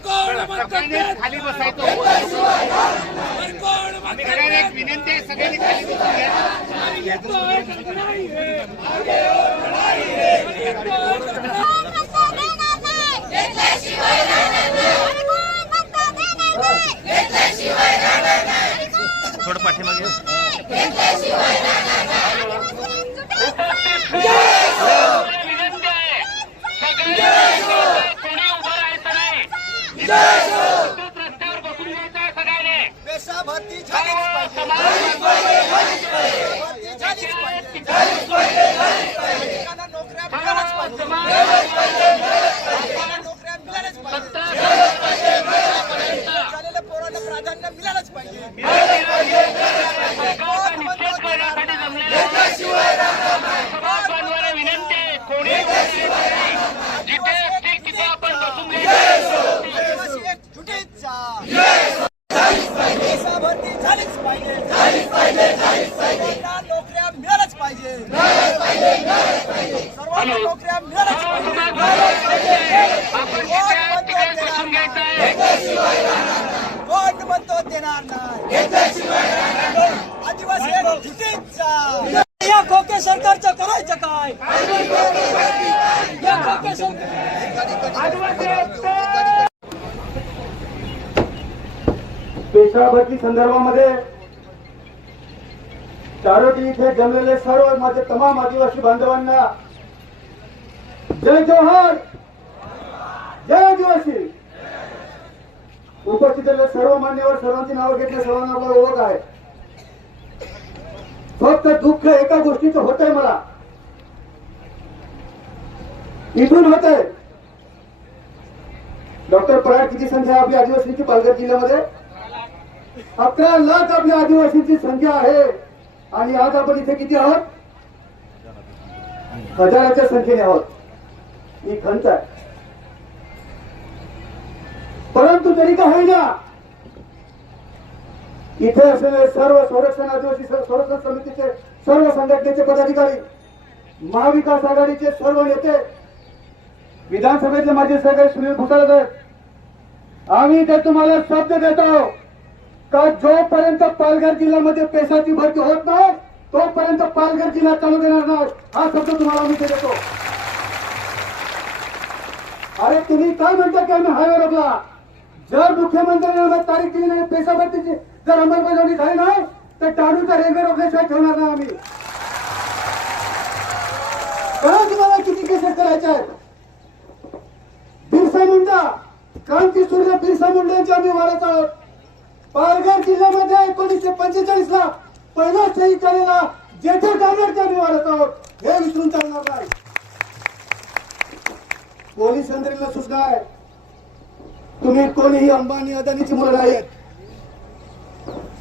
खाली बसायचो आम्ही सगळ्यांना एक विनंती आहे सगळ्यांनी खाली बसून घ्या थोडं पाठीमागे पेशा भरती झालीच पाहिजे भरती झालीच पाहिजे लोकांना नोकऱ्या मिळाल्याच पाहिजे लोकांना नोकऱ्या मिळाल्याच पाहिजे झालेल्या पोरांना प्राधान्य मिळालंच पाहिजे कोण म्हणतो देणार नाही? आदिवासी एकजुटीत जा. पेशा भरती झालीच पाहिजे नोकऱ्या मिळाल्याच पाहिजे सर्वांना नोकऱ्या कोण म्हणतो देणार नाही आदिवासी या खोके सरकारचं करायचं काय या खोके सरकार पेशा भरती संदर्भामध्ये चारोटी इथे जमलेले सर्व माझे तमाम आदिवासी बांधवांना. जय जोहर जय आदिवासी! उपस्थित सर्व मान्यवर सर्वांची नावं घेतले सर्वांना आपला ओळख आहे. फक्त दुःख एका गोष्टीचं होत आहे मला. इथून होत आहे डॉक्टर पराड किती संख्या आहे आपल्या आदिवासींची पालघर जिल्ह्यामध्ये? अकरा लाख आपल्या आदिवासींची संख्या आहे. आणि आज आपण इथे किती आहोत? हजाराच्या संख्येने आहोत. ही खंत आहे. परंतु तरी का होईना? इथे असलेले सर्व संरक्षण आदिवासी संरक्षण समितीचे सर्व संघटनेचे पदाधिकारी महाविकास आघाडीचे सर्व नेते विधानसभेतले माझे सहकारी सुनील भुसाळ साहेब आम्ही ते तुम्हाला शब्द देतो का जोपर्यंत पालघर जिल्ह्यामध्ये पेशाची भरती होत नाही तोपर्यंत पालघर जिल्हा चालू देणार नाही. हा शब्द तुम्हाला मी देतो. अरे तुम्ही काय म्हणता की आम्ही हायवे रोखला? जर मुख्यमंत्र्यांनी आम्हाला तारीख दिली नाही पेशा भरतीची जर अंमलबजावणी झाली नाही तर टाळूचा रेल्वे रोखल्याशिवाय ठेवणार नाही आम्ही. कळा तुम्हाला किती केसेस करायच्या आहेत? बिरसा मुंडा क्रांती सूर्य बिरसा मुंडांच्या आम्ही वाढत आहोत पालघर जिल्ह्यामध्ये एकोणीसशे पंचेचाळीस ला पहिला शहीद झालेला जेठे डांगरच्या आम्ही आहोत. हे विसरून चालणार नाही. पोलीस यंत्रणेला सूचना आहे. तुम्ही कोणीही अंबानी अदानीची मुलं नाहीत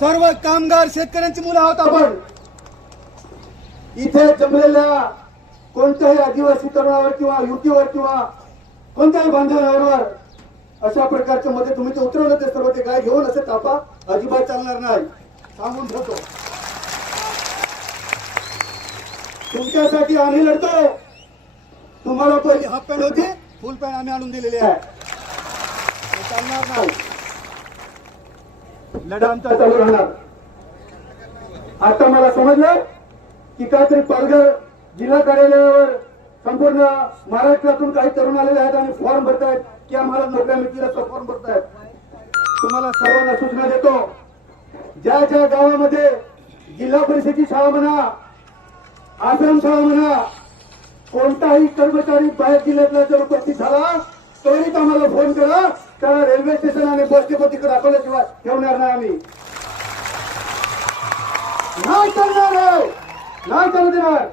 सर्व कामगार शेतकऱ्यांची मुलं आहोत आपण. इथे जमलेल्या कोणत्याही आदिवासी तरुणावर किंवा युतीवर किंवा कोणत्याही बांधवांवर अशा प्रकारच्या मध्ये तुम्ही ते उतरवलं ते सर्व ते काय घेऊन असे तापा अजिबात चालणार नाही. सांगून ठेवतो. तुमच्यासाठी आम्ही लढतो तुम्हाला पहिली हाफ पॅन्ट होती फुल पॅन्ट आम्ही आणून दिलेली आहे. चालणार नाही. लढा आमचा चालू राहणार. आता मला समजलं की काहीतरी पालघर जिल्हा कार्यालयावर संपूर्ण महाराष्ट्रातून काही तरुण आलेले आहेत आणि फॉर्म भरतायत. की आम्हाला नोकऱ्या मिळतील असं फॉर्म भरतायत तुम्हाला सर्वांना सूचना देतो ज्या ज्या गावामध्ये जिल्हा परिषदेची शाळा म्हणा आश्रम शाळा म्हणा कोणताही कर्मचारी बाहेर जिल्ह्यातला जर उपस्थित झाला त्वरित आम्हाला फोन करा. त्याला रेल्वे स्टेशन आणि बस डेपो तिकडे दाखवल्याशिवाय ठेवणार नाही आम्ही. नाही करणार नाही करू देणार.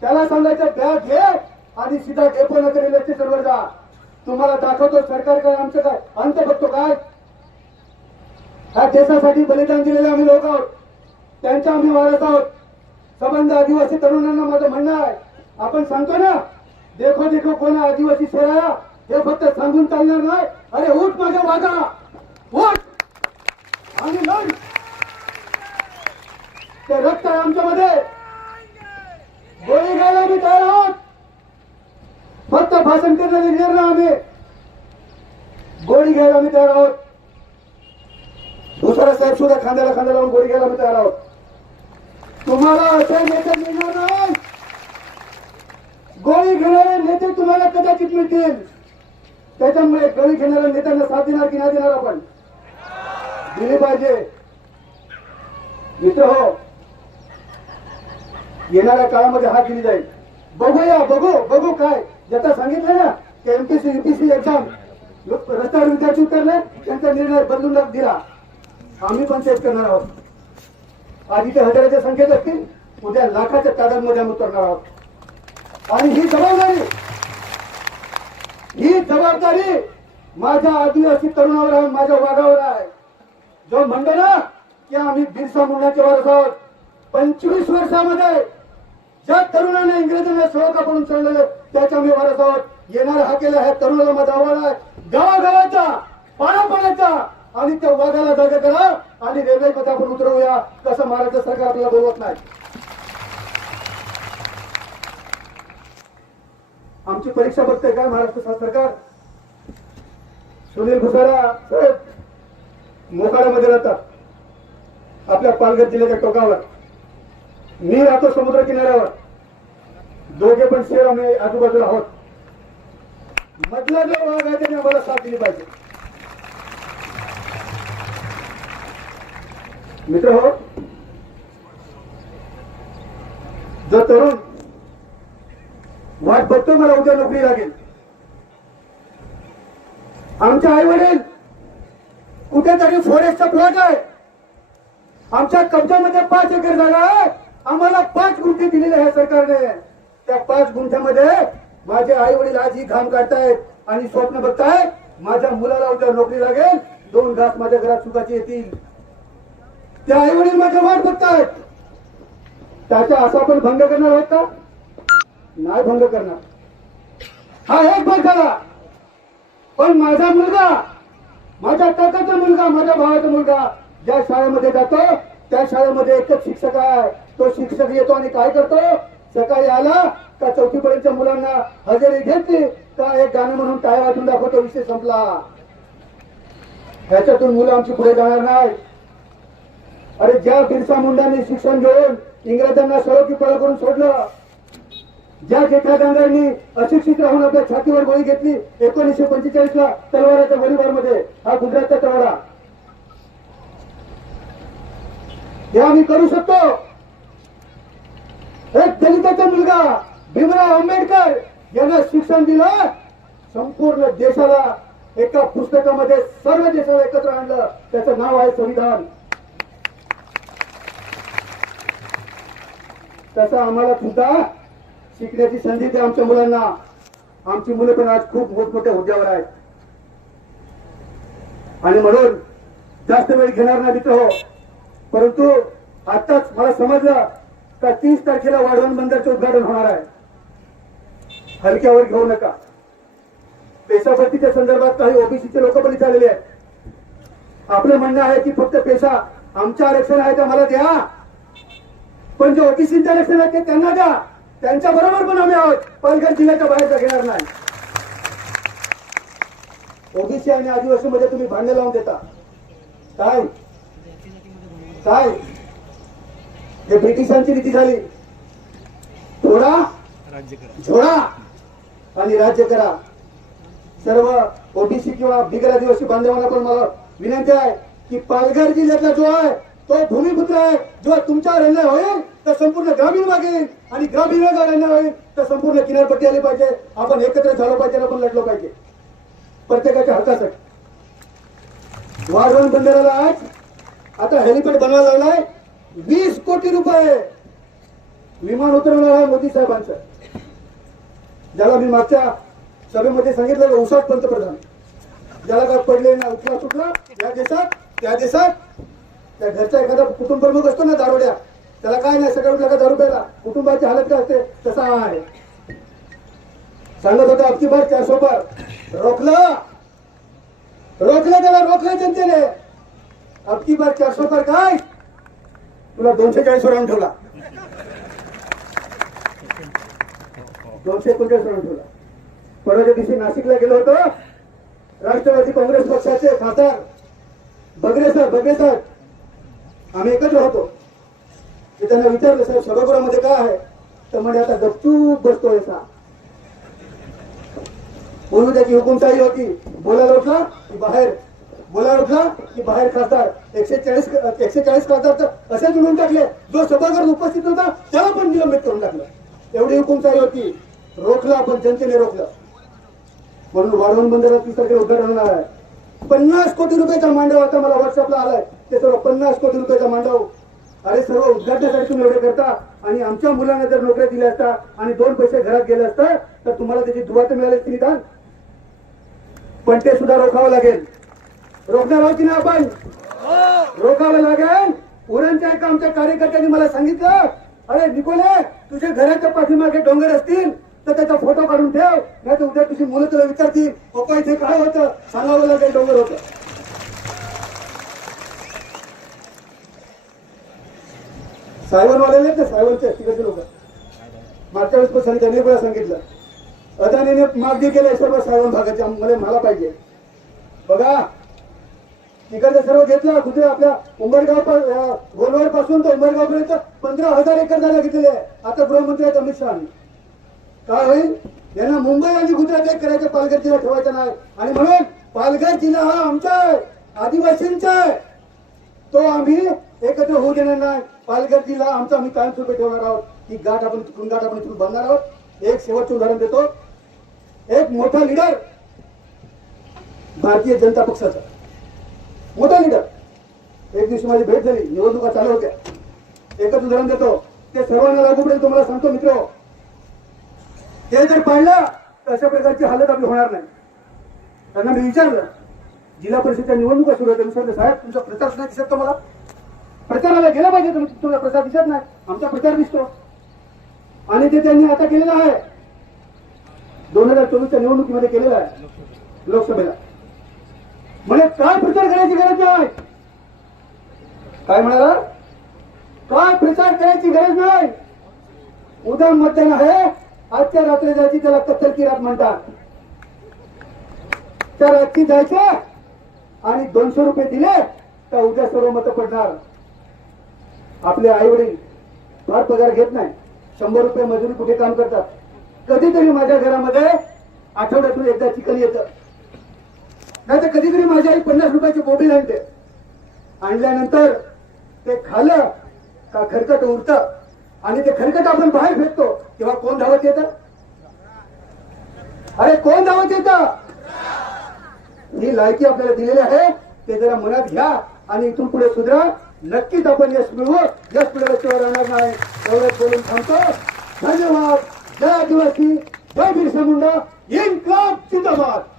त्याला सांगायचं बॅग घे आणि सीधा डेपो नगर रेल्वे स्टेशनवर जा. तुम्हाला दाखवतो सरकार काय आमचं काय? अंत बघतो काय? ह्या देशासाठी बलिदान दिलेले आम्ही लोक आहोत. त्यांच्या आम्ही वारस आहोत. संबंध आदिवासी तरुणांना माझं म्हणणं आहे. आपण सांगतो ना देखो देखो कोण आदिवासी शेरा हे फक्त सांगून चालणार नाही. अरे उठ माझ्या वागा उठ! आणि लढ. ते रक्त आहे आमच्यामध्ये. गोळी घ्यायला मी तयार फक्त भाषण करणारे ना आम्ही. गोळी घ्यायला आम्ही तयार आहोत. दुसरा साहेब सुद्धा खांद्याला खांदा लावून गोळी घ्यायला आम्ही तयार आहोत. तुम्हाला असे नेते मिळणार नाही. गोळी घेणारे नेते तुम्हाला कदाचित मिळतील. त्याच्यामुळे गोळी घेणाऱ्या नेत्यांना साथ देणार की नाही देणार आपण? दिली पाहिजे. मित्र हो येणाऱ्या काळामध्ये हात दिली जाईल. बघूया बघू बघू काय ज्याचा सांगितलं ना की एमपीसी युपीसी एक्झाम रस्त्यावर विद्यार्थी उतरले त्यांचा निर्णय बदलून दिला. आम्ही पण तेच करणार आहोत. आधी ते हजाराच्या संख्येत असतील उद्या लाखाच्या तादांमध्ये आम्ही उतरणार आहोत. आणि ही जबाबदारी ही जबाबदारी माझ्या आदिवासी तरुणावर आहे माझ्या वाघावर आहे. जो म्हणतो ना की आम्ही बिरसा मुंडाचे वारस आहोत. पंचवीस वर्षामध्ये ज्या तरुणाने इंग्रजांना सळका पडून चढलेले त्याच्या मी वारस आहोत येणाऱ्या हा केला ह्या तरुणाला माझा आव्हान आहे गावागावाचा पाण्यापाण्याचा आणि त्या वाघाला जागा करा आणि रेल्वे मध्ये आपण उतरवूया. कसं महाराष्ट्र सरकार आपल्याला बोलवत नाही. आमची परीक्षा बघते काय महाराष्ट्र सरकार? सुनील भुसारा साहेब मोकाड्यामध्ये राहतात. आपल्या पालघर जिल्ह्याच्या टोकावर. मी राहतो समुद्र किनाऱ्यावर. दोघे पण शेर आम्ही आजूबाजूला आहोत. मधला जो भाग आहे त्याने आम्हाला साथ दिली पाहिजे. मित्र हो जो तरुण वाट बघतो मला उद्या नोकरी लागेल. आमचे आई वडील कुठेतरी फॉरेस्टचा प्लॉट आहे. आमच्या कब्जामध्ये पाच एकर जागा आहे. आम्हाला पाच गुंठे दिलेले आहे सरकारने. त्या पाच गुंठ्यामध्ये माझे आई वडील आज ही घाम काढतायत आणि स्वप्न बघतायत माझ्या मुलाला उद्या नोकरी लागेल दोन घास माझ्या घरात सुखाचे येतील. त्या आई वडील माझ्या वाट बघतायत. त्याचा असा पण भंग करणार आहोत का? नाही भंग करणार. हा एक भाग झाला. पण माझा मुलगा माझ्या काकाचा मुलगा माझ्या भावाचा मुलगा ज्या शाळेमध्ये जातो त्या शाळेमध्ये एकच शिक्षक आहे. तो शिक्षक येतो आणि काय करतो? सकाळी आला का चौथी पर्यंतच्या मुलांना हजेरी घेतली का एक गाणं म्हणून टाळ्या वाजून दाखवतो विषय संपला. ह्याच्यातून मुलं आमची पुढे जाणार नाही. अरे ज्या बिरसा मुंडांनी शिक्षण घेऊन इंग्रजांना सळकी पळ करून सोडलं ज्या जेठा जेठागांधांनी अशिक्षित राहून आपल्या छातीवर गोळी घेतली एकोणीसशे पंचेचाळीस ला तलवाराच्या गोळीबारमध्ये हा गुजरातचा तलवारा. हे आम्ही करू शकतो. एक दलिताचा मुलगा भीमराव आंबेडकर यांना शिक्षण दिलं. संपूर्ण देशाला एका पुस्तकामध्ये सर्व देशाला एकत्र आणलं. त्याचं नाव आहे संविधान. तसं आम्हाला सुद्धा शिकण्याची संधी द्या आमच्या मुलांना. आमची मुलं पण आज खूप मोठमोठ्या हुद्द्यावर आहेत. आणि म्हणून जास्त वेळ घेणार नाही मित्र हो. परंतु आताच मला समजलं तर तीस तारखेला वाढवण बंदरचं उद्घाटन होणार आहे? हलक्यावर घेऊ नका. पेशा भरतीच्या संदर्भात काही ओबीसीचे लोक पण इथे आलेले आहेत. आपलं म्हणणं आहे की फक्त पेशा आमच्या आरक्षण आहे तर मला द्या. पण जे ओबीसीचे आरक्षण आहे ते त्यांना द्या. त्यांच्या बरोबर पण आम्ही आहोत. पालघर जिल्ह्याच्या बाहेर घेणार नाही. ओबीसी आणि आदिवासी मध्ये तुम्ही भांडे लावून देता. काय? काय? हे ब्रिटिशांची नीती झाली. थोडा झोडा आणि राज्य करा. सर्व ओबीसी किंवा बिगर आदिवासी बांधवांना पण मला विनंती आहे की पालघर जिल्ह्यातला जो आहे तो भूमिपुत्र आहे. जेव्हा तुमच्यावर अन्याय होईल तर संपूर्ण ग्रामीण मागेल आणि ग्रामीण भागावर अन्याय होईल तर संपूर्ण किनारपट्टी आली पाहिजे. आपण एकत्र झालो पाहिजे आपण लढलो पाहिजे. प्रत्येकाच्या हक्कासाठी. वाढवण बंदराला आज आता हेलिपॅड बनवायला लागलाय. वीस कोटी रुपये विमान उतरवणार आहे मोदी साहेबांचं. ज्याला मी मागच्या सभेमध्ये सांगितलं का उसाट पंतप्रधान. ज्याला काय पडले ना उठला सुटला या देशात त्या देशात त्या घरचा एखादा कुटुंब प्रमुख असतो ना दारोड्या त्याला काय नाही सगळ्या उठला का दारू प्यायला? कुटुंबाची हालत काय असते? तसा हा आहे. सांगत होता अबकी बार चारशे पार रोखलं. रोखलं त्याला रोखलं जनतेने. अबकी बार चारशे पार काय? तुला दोनशे चाळीस वर आणून ठेवला. दोनशे एकोणचाळीस वर आणून ठेवला परवाच्या दिवशी नाशिकला गेलो होतो. राष्ट्रवादी काँग्रेस पक्षाचे खासदार बगरे सर बगरे साहेब आम्ही एकत्र होतो. मी त्यांना विचारलं साहेब सभागृहामध्ये काय आहे? तर म्हणजे आता गपचूप बसतोय सा. बोलू त्याची हुकुमशाही होती. बोलायला उठला की बाहेर बोला उठला की बाहेर खासदार. एकशे चाळीस एकशे चाळीस खासदार तर असे जुळून टाकले. जो सभागृहात उपस्थित होता त्याला पण निलंबित करून टाकलं. एवढी हुकुमशाही होती. रोखला पण जनतेने रोखलं. म्हणून वाढवण बंदरात तीस तारखेला उद्घाटन होणार आहे. पन्नास कोटी रुपयाचा मांडव आता मला व्हॉट्सअपला आलाय. ते सर्व पन्नास कोटी रुपयाचा मांडव. अरे सर्व उद्घाटनासाठी तुम्ही एवढे करता आणि आमच्या मुलांना जर नोकऱ्या दिल्या असता आणि दोन पैसे घरात गेले असतं तर तुम्हाला त्याची दुवा तर मिळाली असती निदान पण ते सुद्धा रोखावं लागेल. रोखणार आहोत की नाही आपण? रोखावं लागेल? उरणच्या एका आमच्या कार्यकर्त्यांनी मला सांगितलं अरे निकोले तुझ्या घराच्या पाठीमागे डोंगर असतील तर त्याचा फोटो काढून ठेव नाही तर उद्या तुझी मुलं तुला विचारतील पप्पा इथे काय होतं? सांगावं लागेल डोंगर होतं. सायवनवाले आहेत ना सायवनचे तिकडचे लोक? मागच्या वेळेस पण सांगितलं अनेक सांगितलं. अदानीने मागणी केल्या सर्व सायवन भागाची मला मला पाहिजे. बघा तिकडचं सर्व घेतलं गुजरात आपल्या उंबरगाव गोलवाडपासून तर उंबरगाव पर्यंत पंधरा हजार एकर जागा घेतलेली आहे. आता गृहमंत्री आहेत अमित शहा काय होईल? यांना मुंबई आणि गुजरात एक करायचं पालघर जिल्हा ठेवायचा नाही. आणि म्हणून पालघर जिल्हा हा आमचा आहे आदिवासींचा आहे. तो आम्ही एकत्र होऊ देणार नाही. पालघर जिल्हा आमचा आम्ही कायमस्वरूपी ठेवणार आहोत. ही गाठ आपण चुकून गाठ आपण इथून बांधणार आहोत. एक शेवटचं उदाहरण देतो. एक मोठा लिडर भारतीय जनता पक्षाचा. मोठा लीडर एक दिवशी माझी भेट झाली. निवडणुका चालू होत्या. एकच उदाहरण देतो. ते सर्वांना लागू पडेल तुम्हाला सांगतो मित्र. ते जर पाहिलं तर अशा प्रकारची हालत आपली होणार नाही. त्यांना मी विचारलं जिल्हा परिषदच्या निवडणुका सुरू होत्या विचारलं साहेब तुमचा प्रचार सुद्धा दिसत तुम्हाला. मला प्रचाराला गेला पाहिजे तुम्ही. तुमचा प्रचार दिसत नाही. आमचा प्रचार दिसतो. आणि ते त्यांनी आता केलेलं आहे. दोन हजार चोवीसच्या निवडणुकीमध्ये केलेलं आहे. लोकसभेला. म्हणे काय प्रचार करायची गरज नाही? काय म्हणाला? काय प्रचार करायची गरज नाही? उद्या मतदान आहे. आजच्या रात्री जायची त्याला कत्तर की रात म्हणतात. त्या रात्री जायचं आणि दोनशे रुपये दिले तर उद्या सर्व मत पडणार. आपले आई वडील फार पगार घेत नाही. शंभर रुपये मजुरी कुठे काम करतात? कधीतरी माझ्या घरामध्ये आठवड्यातून एकदा चिकन येतं. नाही तर कधीतरी माझी आई पन्नास रुपयाचे बोबील आणते. आणल्यानंतर ते खालं का खरकट उरतं आणि ते खरकट आपण बाहेर फेकतो तेव्हा कोण धावत येतं? अरे कोण धावत येतं? ही लायकी आपल्याला दिलेली आहे ते जरा मनात घ्या आणि इथून पुढे सुधरा. नक्कीच आपण यश मिळवू. यश मिळवल्याशिवाय राहणार नाही. एवढंच बोलून थांबतो. धन्यवाद. जय आदिवासी. जय बिरसा मुंडा. इन्क्लाब जिंदाबाद.